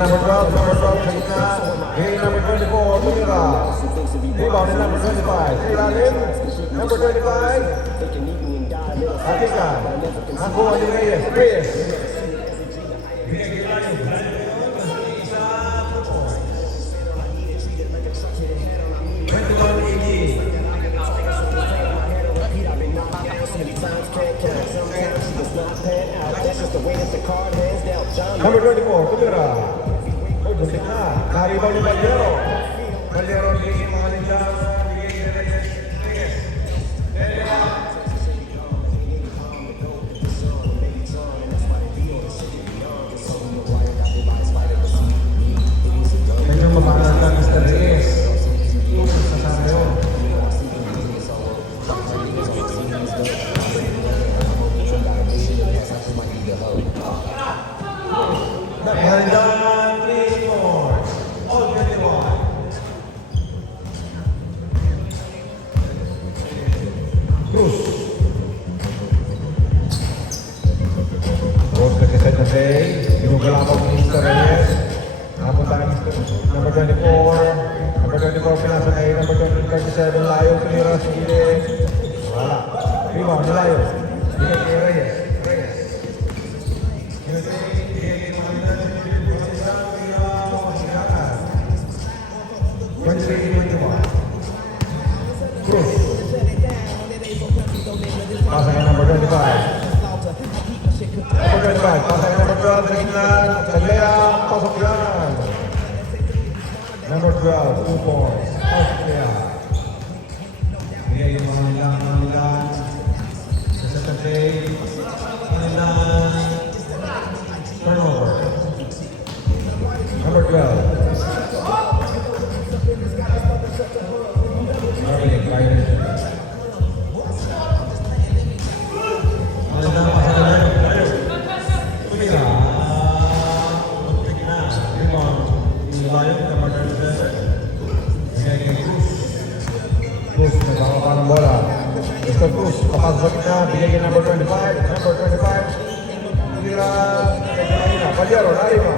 number 12 sa gitna. Bigay number 24, tumira. Rebound ni number 25. Sa ilalim, number 25. Atika. Nakuha ni Reyes. Reyes. 21-18. Number 24, tumira. Oy, busik na. Naribaw ni Baldero. Baldero, bigay mga ninja. Medyo mabagal ka, Mr. Reyes. Sasama yun. And done, 3 more. All 21. Cruz. Cruz nagsiset na play. Ginugalakaw ni Mr. Reyes. Nakapunta ni number 24. Number 24 pinasa kay number 37. Layo, tumira sa gilid. Wala. Rebound ni Layo. Bigay kay Reyes. Cruz. Pasa kay number 25. Number 25. Pasa kay number 12. Tingnan. Taglea. Pasok yan. Number 12. 2 points. Taglea. Bigay yung mga nilang. Sa second day. Nilang. Turnover. Number 12. Mr. Cruz, papasok na, bigay kay number 25. Number 25. Tira kay Kanina. Palyaro, Narima.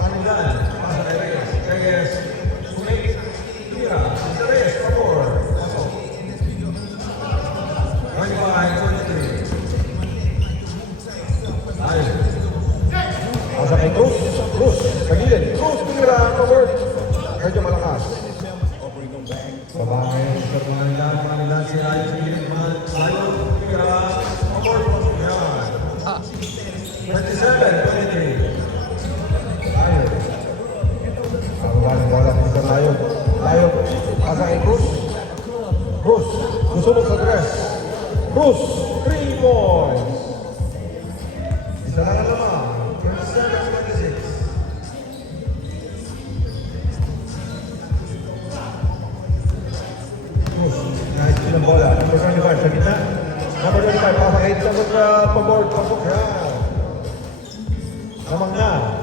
Manilan. Pasa kay Reyes. Reyes. Sumik. Tira. Mr. Reyes, favor. 25-23. Ayun. Pasa kay Cruz. Cruz. Sa gilid. Cruz, tira. Favor. Medyo malakas. Sabay, Mr. Manilan. Manilan si Ayun. Ayun. Tira. Favor. Yan. 27-23. Ayun. Kawalan ng bola ng Mr. Layo. Layo. Pasa kay Cruz. Cruz. Susunod sa tres. Cruz. 3 points. Isa lang ang naman. 27-26. Cruz. Nice ng bola. Number 25 sa gitna. Number 25. Pasa kay number 12. Pabord. Pasok yan. Namang na.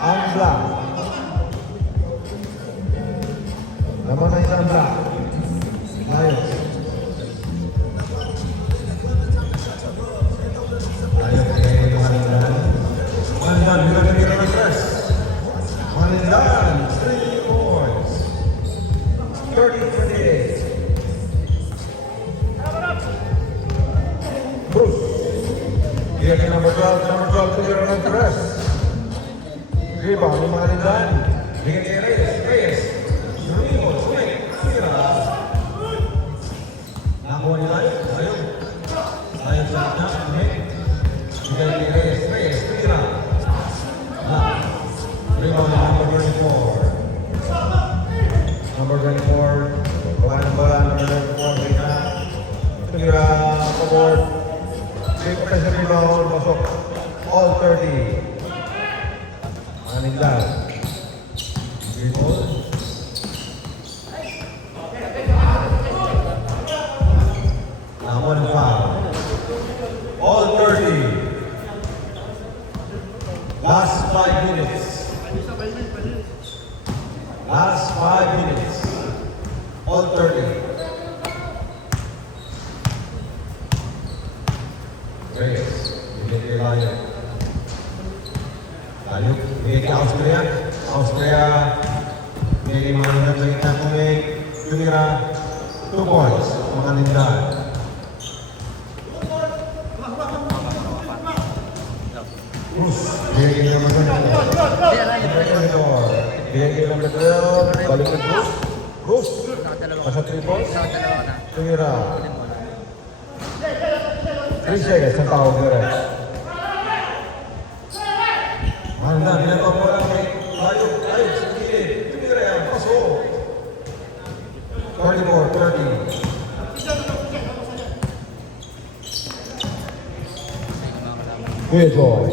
Ang black. Namang na isang black. Ayos. Ayos kay Manilan. Manilan, hirap ng stress. Manilan, 3 points. 30-28. Cruz. Bigay kay number 12. Number 12, hirap ng stress. Rebound ni Manilan. Bigay kay Reyes. Reyes. Rebound. Swing. Tira. Nakuha ni Layo. Ayun. Ayun sa gitna. Bigay kay Reyes. Reyes. Tira. Rebound ni number 24. Number 24. Bawa ng bala. Number 24. Tira. Tira. Forward. Tira sa rebound. Pasok. All 30. Manilan. Rebound. One foul. All 30. Last 5 minutes. Last 5 minutes. All 30. Reyes. Bigay kay Layo. Layo. Bigay kay Austria. Austria. Bigay mga nindal sa gitna kumig. Tumira. 2 points. Mga nindal. Cruz. Bigay kay number 24. Bigay kay number 12. Balik kay Cruz. Cruz. Nasa 3 points. Tumira. 3 seconds ang tawag nila. Mahal na, ginagawa mo lang kay Tayo, sa gilid. Tumira yan, paso. 34-30. Kuya Joy.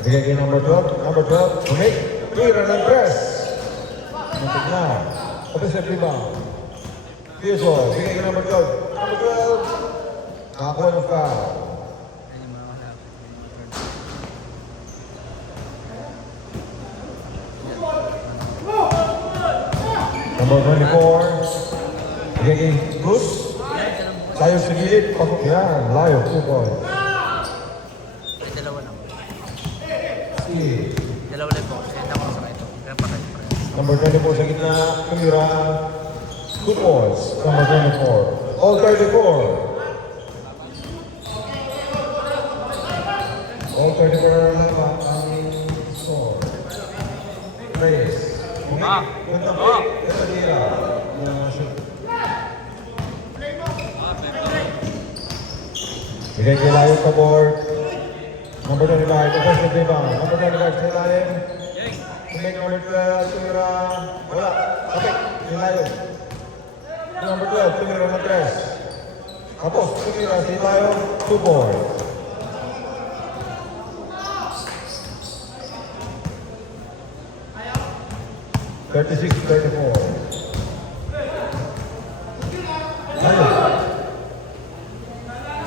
Bigay kay number 12. Number 12, kumik. Tumira ng press. Muntik na. Offensive rebound. Kuya Joy, bigay kay number 12. Number 12. Nakakuha ng foul. Number 24. Bigay kay Cruz. Tayo sa gilid. Pasok yan. Layo. 2 points. Dalawa lang. Steve. Dalawa lang po. Kaya tama sa ito. Kaya pa kayo. Number 24 sa gitna. Tumira. 2 points. Number 24. All 34. All 34 lang ba ang score? Reyes. Punta po. Ito nila. Bigay kay Layo sa board. Number 25. Defensive rebound. Number 25 sa ilalim. Kumik number 12. Tumira. Wala. Okay. Kay Layo. Number 12. Tumira ng 3. Tapos. Tumira si Layo. 2 points. Thirty-six, 34. Layo.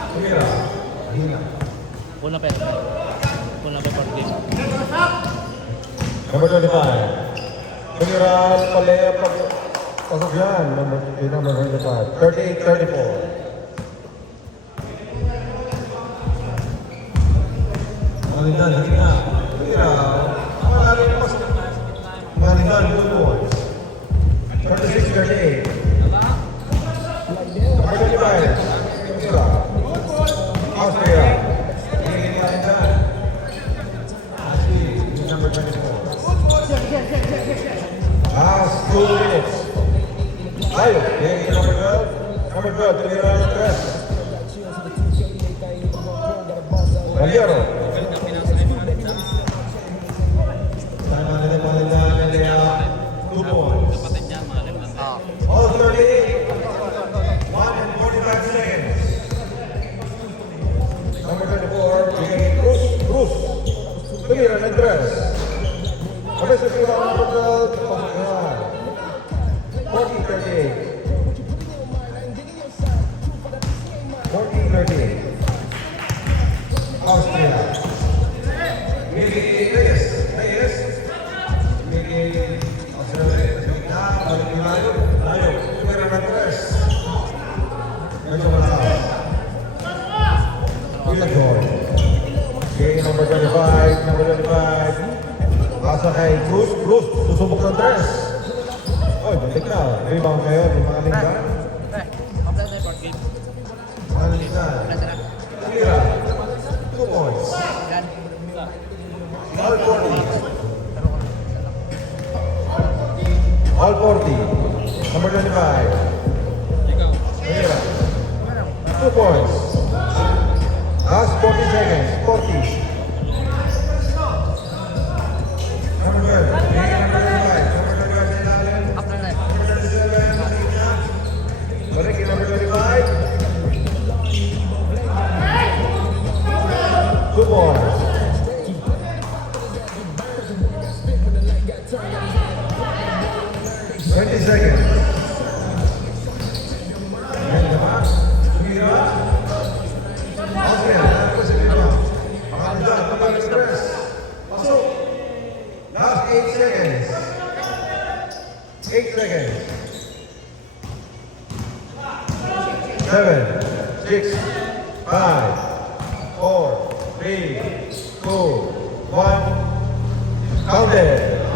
Tumira. Hina. Una pa ito. Una pa part game. Number 25. Tumira palaya pag pasok yan. Number 25. 38, 34. Malindan, hindi na. Tumira. Malalagay pasok. Malindan, 2 points. 36, 38. Number 25. Tumira. Austria. Hingin Malindan. Ashley, number 24. Last 2 minutes. Layo. Hingin number 12. Number 12, tumira ng 3. Valiero. All 38. 1 and 45 seconds. Number 24, bigay Cruz. Cruz. Tumira ng 3. Okay, sa tira number 12. Pasok na. 40-38. 40-38. Austria. Bigay Reyes. Reyes. Bigay Austria. Balik ni Layo. Layo. Tumira ng 3. Medyo malakas. Kuya Joy. Bigay number 25. Number 25. Pasa kay Cruz. Cruz. Susubok ng 3. Oy, bantik na. Rebound kayo. Yung mga linggan. Apply na yung part game. Mga linggan. Tumira. 2 points. Yan. All 40. All 40. Number 25. Tumira. 2 points. Last 40 seconds. 40. Number 12. Number 25. Number 25 sa ilalim. Apply na. Number 37. Balik kay number 25. 2 points. 20 seconds. Ayan naman. Tumira. Austria. Pangalan. Pangalan. Pasok. Last 8 seconds. 8 seconds. 7, 6, 5, 4, 3, 2, 1. Counted.